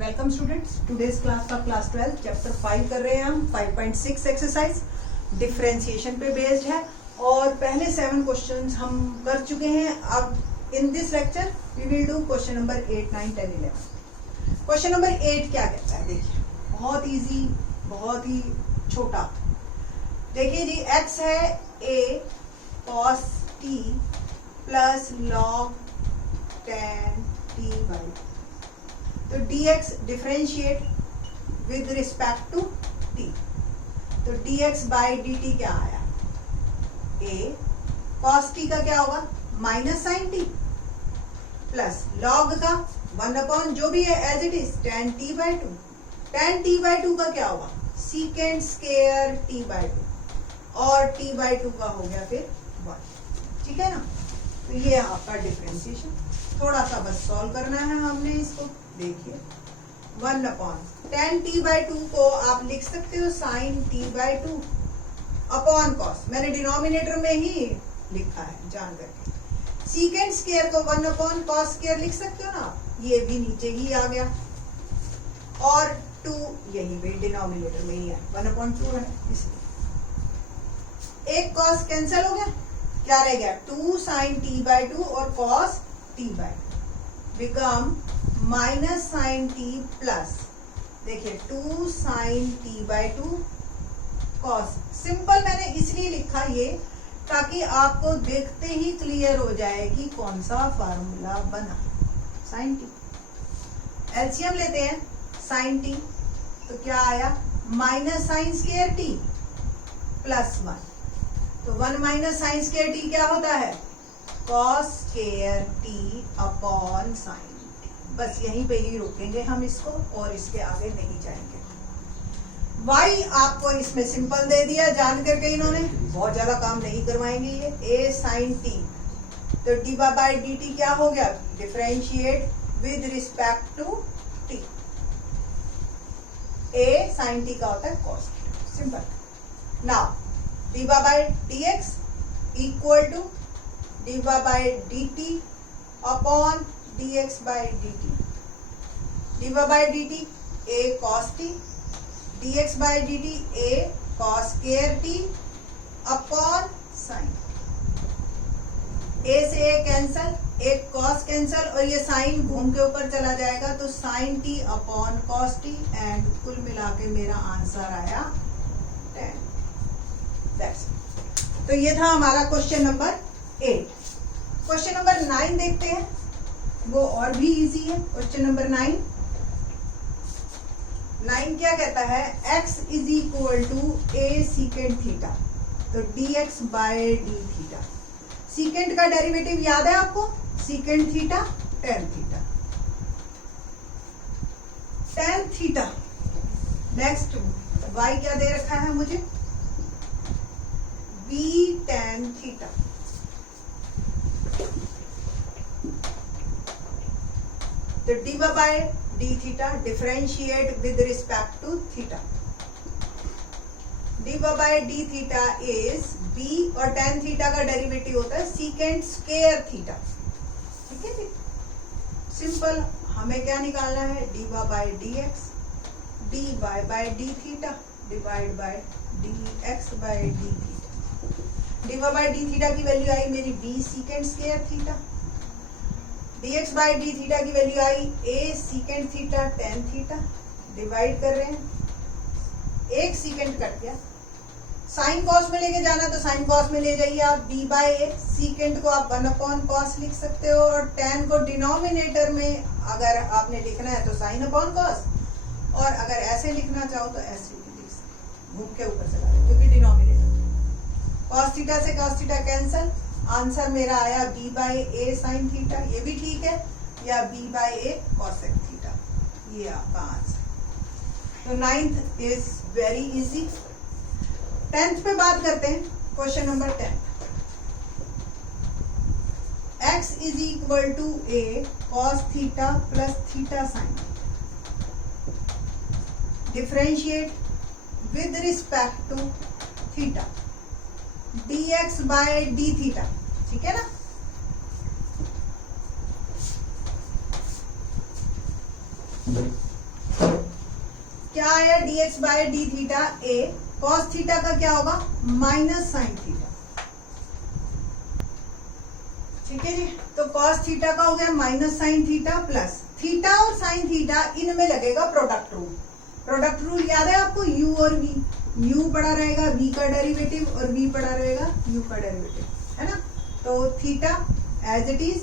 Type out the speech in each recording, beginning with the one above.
Welcome students, today's class का class 12 chapter 5 कर रहे हैं हम। 5.6 एक्सरसाइज डिफरेंशिएशन पे बेस्ड है और पहले 7 क्वेश्चंस हम कर चुके हैं। अब in this lecture we will do question number 8, 9, 10, 11। Question number 8 क्या कहता है? देखिए, बहुत इजी, बहुत ही छोटा। देखिए जी, x है a cos t plus log tan t by, तो dx differentiate with respect to t, तो dx बाई dt क्या आया? a cos t का क्या होगा? Minus sine t plus log का 1 जो भी है as it is tan t by 2, tan t by 2 का क्या होगा? सीकेंड स्क्वायर t by 2 और t by 2 का हो गया फिर 1। ठीक है ना? तो ये आपका डिफरेंशिएशन, थोड़ा सा बस सॉल्व करना है हमने इसको। देखिए 1 tan t by 2 को आप लिख सकते हो sin t by 2 upon cos, मैंने डिनोमिनेटर में ही लिखा है जान करके। सीकेंड स्क्वायर को 1 cos स्क्वायर लिख सकते हो ना आप, ये भी नीचे ही आ गया और 2 यही भी डिनोमिनेटर में ही है, 1/2 है इसलिए। एक cos कैंसिल हो गया, क्या रह गया? 2 sin t by 2 और cos t by 2 become minus sine t plus, देखिए 2 sin t by 2 cos। Simple मैंने इसलिए लिखा ये ताकि आपको देखते ही क्लियर हो जाए कि कौन सा फार्मूला बना। sin t एलसीएम लेते हैं, sin t तो क्या आया? Minus sine square t plus 1, तो 1 माइनस साइन स्क्वायर t क्या होता है? cos square t upon sign t। बस यहीं पे ही रोकेंगे हम इसको और इसके आगे नहीं जाएंगे। y आपको इसमें सिंपल दे दिया जान करके, इन्होंने बहुत ज्यादा काम नहीं करवाएंगे ये। a sin t, तो dy बाई dt क्या हो गया? Differentiate with respect to t। a sin t का होता है cos t, simple. Now dy by dx equal to dy by dt upon dx by dt। dy by dt a cos t, dx by dt a cos square t upon sine. a से a cancel, एक cos cancel और ये sine घूम के ऊपर चला जाएगा, तो sine t upon cos t and कुल मिला के मेरा आंसर आया 10। तो ये था हमारा क्वेश्चन नंबर 8। क्वेश्चन नंबर 9 देखते हैं, वो और भी इजी है। क्वेश्चन नंबर 9 क्या कहता है? x is equal to a secant theta, तो dx by D theta. Secant का डेरिवेटिव याद है आपको? Secant theta tan theta, tan theta. Next y क्या दे रखा है मुझे? b tan थीटा, तो dy by D theta differentiate with respect to theta. dy by D theta is b और tan थीटा का डेरिवेटिव होता है सीकेंड स्क्वायर थीटा। ठीक है जी, सिंपल। हमें क्या निकालना है? dy by dx dy by D theta divide by dx by D theta. dy by D theta की वैल्यू आई मेरी b secant square theta, dx by D theta की वैल्यू आई a secant theta tan theta. Divide कर रहे हैं, एक secant cut गया, साइन कॉस में लेके जाना तो साइन कॉस में ले जाइए आप। b बाई a सीकेंड को आप 1 कॉस लिख सकते हो और tan को डिनोमिनेटर में अगर आपने लिखना है तो साइन अपॉन कॉस, और अगर ऐसे लिखना चाहो तो ऐसे भी लिख सकते, घूम के ऊपर चला जाए क्योंकि डिनोमिनेटर। कॉस थीटा से कॉस थीटा कैंसल, आंसर मेरा आया b by A sine theta, ये भी ठीक है, या b by A cosec theta, ये आपका आंसर। तो 9th is very easy. 10th पे बात करते हैं, question number 10। x is equal to a cos theta plus theta sine, differentiate with respect to theta dx by D theta. ठीक है ना? क्या आया dx by D theta A, cos theta का क्या होगा माइनस साइन थीटा। ठीक है जी, तो कॉस थीटा का हो गया minus sine theta plus theta और साइन थीटा, इनमें लगेगा प्रोडक्ट रूल। प्रोडक्ट रूल याद है आपको, u और v, u पड़ा रहेगा v का डेरिवेटिव और v पड़ा रहेगा u का डेरिवेटिव, है ना। तो theta as it is,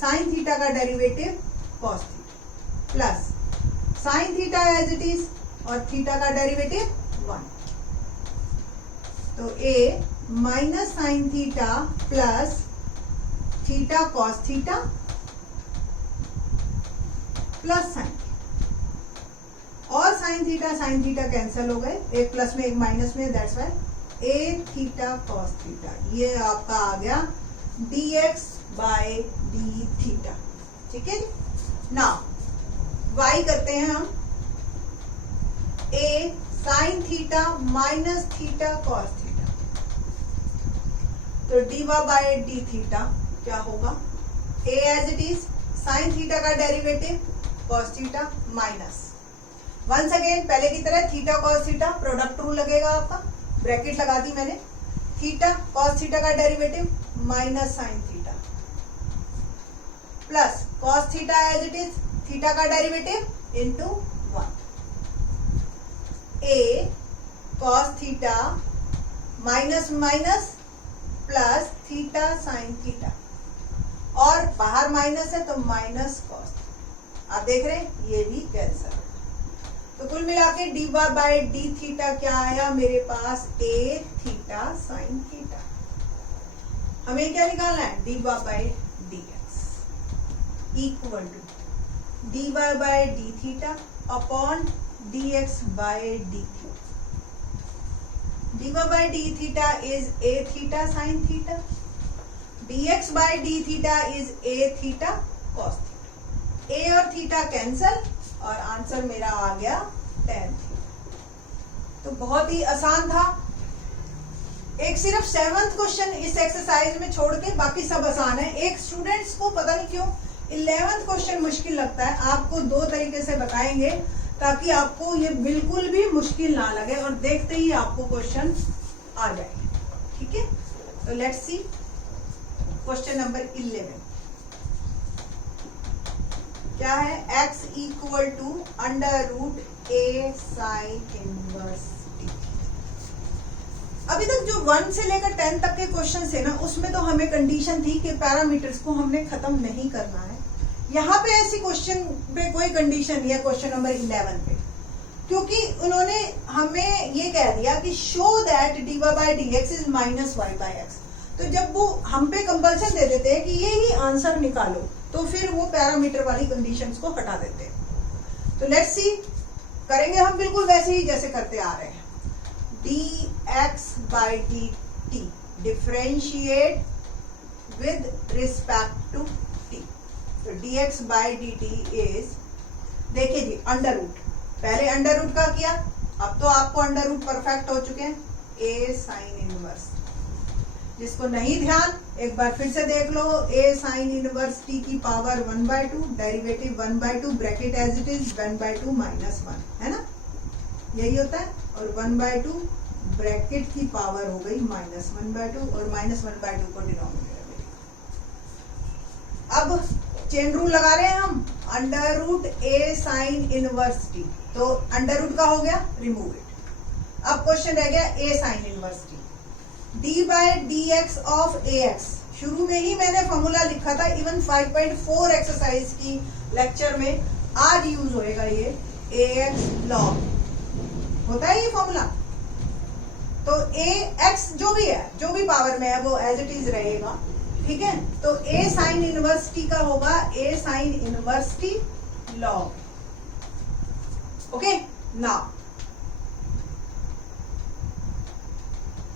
sine theta का derivative cos theta plus sine theta as it is और थीटा का डेरिवेटिव 1। तो a minus sine theta plus theta cos theta plus sine, और साइन थीटा कैंसिल हो गए, एक प्लस में एक माइनस में, that's why a theta cos theta, ये आपका आ गया dx बाय डी थीटा। ठीक है, नाउ y करते हैं हम, a sine theta minus theta cos theta, तो dy बाय डी थीटा क्या होगा, a as it is, sine theta का derivative cos theta minus, once again पहले की तरह theta cos theta, product rule लगेगा आपका, ब्रैकेट लगा दी मैंने, थीटा कॉस थीटा का derivative minus sine theta plus cos theta as it is, theta का derivative into 1, a cos theta minus minus plus theta sine theta, और बाहर minus है तो माइनस कॉस, आप देख रहे हैं ये भी कैंसिल। तो कुल मिला के डी बाय डी थीटा क्या आया मेरे पास, ए थीटा साइन थीटा। हमें क्या निकालना है, D by D X equal to D by D theta upon D X by D theta. D by D theta is a theta sine theta, D X by D theta is a theta cos theta, a और theta cancel और answer मेरा आ गया tan theta. तो बहुत ही आसान था, एक सिर्फ 7th क्वेश्चन इस एक्सरसाइज में छोड़ के बाकी सब आसान है। एक स्टूडेंट्स को पता नहीं क्यों 11th क्वेश्चन मुश्किल लगता है, आपको दो तरीके से बताएंगे ताकि आपको ये बिल्कुल भी मुश्किल ना लगे और देखते ही आपको क्वेश्चन आ जाए। ठीक है, तो लेट्स सी क्वेश्चन नंबर 11 क्या है, x equal to under root a sine inverse t. अभी तक जो 1 से लेकर 10 तक के क्वेश्चन थे ना, उसमें तो हमें कंडीशन थी कि पैरामीटर्स को हमने खत्म नहीं करना है। यहाँ पे ऐसी क्वेश्चन पे कोई कंडीशन नहीं है क्वेश्चन नंबर 11 पे, क्योंकि उन्होंने हमें ये कह दिया कि show that d y by d x is minus y by x. तो जब वो हम पे कंपल्सन दे देते हैं कि ये ही आंसर निकालो, तो फिर वो पैरामीटर वाली कंडीशंस को हटा देते हैं। तो लेट्स सी, करेंगे हम बिल्कुल वैसे ही जैसे करते आ रहे हैं। D X by D T differentiate with respect to T. तो D X by D T is, देखिए जी, अंडर रूट, पहले अंडर रूट का किया, अब तो आपको अंडर रूट परफेक्ट हो चुके हैं, ए साइन इनवर्स। जिसको नहीं ध्यान, एक बार फिर से देख लो, ए साइन इनवर्स टी की power 1/2, derivative 1/2, bracket as it is 1/2 minus 1, है ना, यही होता है। और 1/2 ब्रैकेट की पावर हो गई माइनस 1/2 और माइनस 1/2 को डिनोमिनेटर में। अब चेन रूल लगा रहे हैं हम, under root a sine inverse T, तो अंडर रूट का हो गया, रिमूव इट। अब क्वेश्चन रह गया a sine inverse T, D by D x of a X. शुरू में ही मैंने फॉर्मूला लिखा था, इवन 5.4 एक्सरसाइज की लेक्चर में आज यूज होएगा ये, ए एक्स लॉग होता है ये फॉर्मूला। तो ए एक्स जो भी है, जो भी पावर में है, वो एज इट इज रहेगा। ठीक है, तो ए साइन इनवर्स टी का होगा a sine inverse T log. Okay, now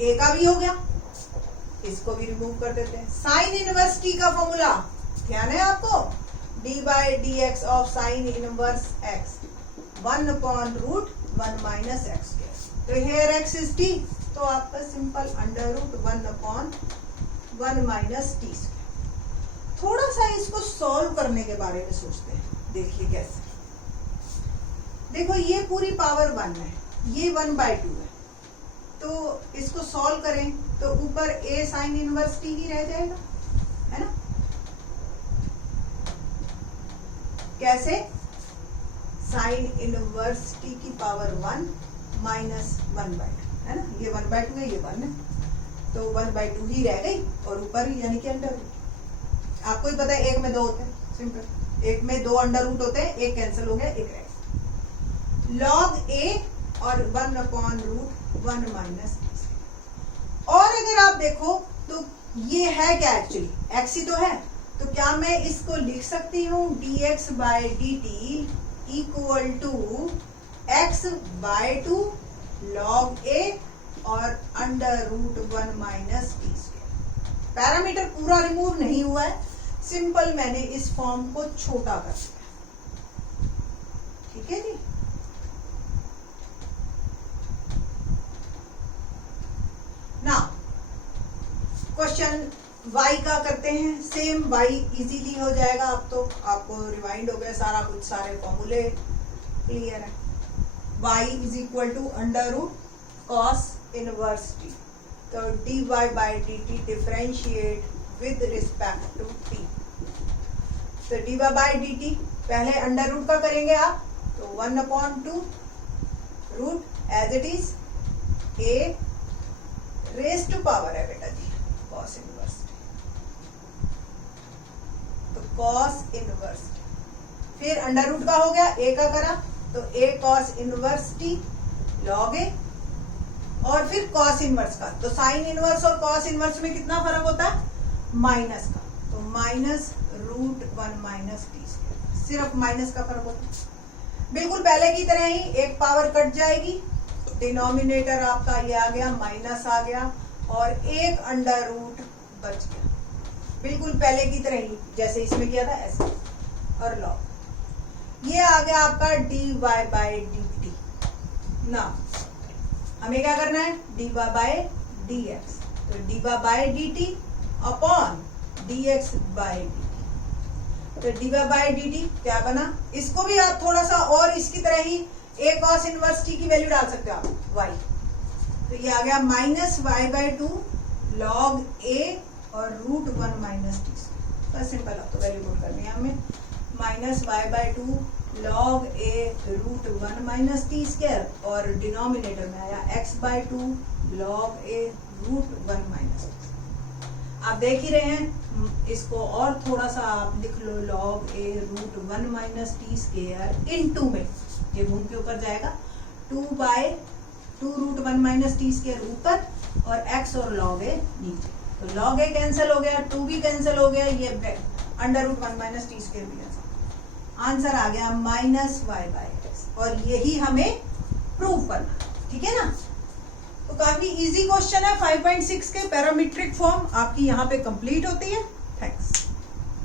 a का भी हो गया, इसको भी रिमूव कर देते हैं। साइन इनवर्स टी का फॉर्मूला ध्यान है आपको, d by D x of sine inverse x 1/√1 minus x square. तो हेयर एक्स इज टी, तो आपका सिंपल √1/1 माइनस टी स्क्वायर। थोड़ा सा इसको सॉल्व करने के बारे में सोचते हैं, देखिए कैसे। देखो ये पूरी पावर 1 है, ये 1/2 है, तो इसको सॉल्व करें तो ऊपर a साइन इनवर्स t ही रह जाएगा, है ना। कैसे? साइन इनवर्स t की पावर 1 माइनस 1/2, है ना। ये 1/2 है, ये 1 है, तो 1/2 ही रह गई और ऊपर यानी कि अंडर रूट। आपको ही पता है एक में दो होते हैं, सिंपल, एक में दो अंडर रूट होते हैं, एक कैंसिल हो गया, एक रह गया। लॉग a और 1/√1 माइनस। और अगर आप देखो तो ये है क्या, एक्चुअली x ही तो है, तो क्या मैं इसको लिख सकती हूँ dx/dt equal to x/2 log a और √1 माइनस t स्क्वायर। पैरामीटर पूरा रिमूव नहीं हुआ है, सिंपल मैंने इस फॉर्म को छोटा कर दिया, ठीक है जी। ना क्वेश्चन y का करते हैं, सेम y इजीली हो जाएगा। अब तो आपको रिवाइंड हो गया सारा कुछ, सारे फॉर्मूले क्लियर है। y is equal to √cos inverse t, तो dy/dt differentiate with respect to t। तो dy/dt पहले अंडर रूट का करेंगे आप, तो 1/2 root as it is a raise to power है बेटा जी cos इनवर्स, तो cos इनवर्स, फिर अंडर रूट का हो गया, a का करा तो a cos inverse t log a, और फिर cos इनवर्स का, तो साइन इनवर्स और cos इनवर्स में कितना फर्क होता है, माइनस का, तो -√1 माइनस t स्क्वायर, सिर्फ माइनस का फर्क होता है। बिल्कुल पहले की तरह ही एक पावर कट जाएगी, डिनोमिनेटर आपका ये आ गया, माइनस आ गया, और एक अंडर रूट बच गया, बिल्कुल पहले की तरह ही जैसे इसमें किया था ऐसे, और लॉग ये आ गया आपका dy/dt। ना हमें क्या करना है, dy/dx, तो dy/dt अपॉन dx/dt, तो dy/dt क्या बना, इसको भी आप थोड़ा सा और इसकी तरह ही a cos इनवर्स t की वैल्यू डाल सकते हो आप y, तो ये आ गया -y/2 log a और √1 माइनस t, तो सिंपल आपको वैल्यू पुट करनी है हमें, -y/2 log a √1 minus t square, और डिनोमिनेटर में आया x/2 log a √1 minus t। आप देख ही रहे हैं, इसको और थोड़ा सा आप लिख लो, log a √1 minus t square into में, ये घूम के ऊपर जाएगा, 2/2 √1 माइनस t स्क्वायर ऊपर और x और log a नीचे, तो log a कैंसिल हो गया, 2 भी कैंसिल हो गया, ये √1 माइनस t स्क्वायर भी कैंसिल, आंसर आ गया -y/x, और यही हमें प्रूव करना, ठीक है ना। तो काफी इजी क्वेश्चन है, 5.6 के पैरामीट्रिक फॉर्म आपकी यहाँ पे कंप्लीट होती है।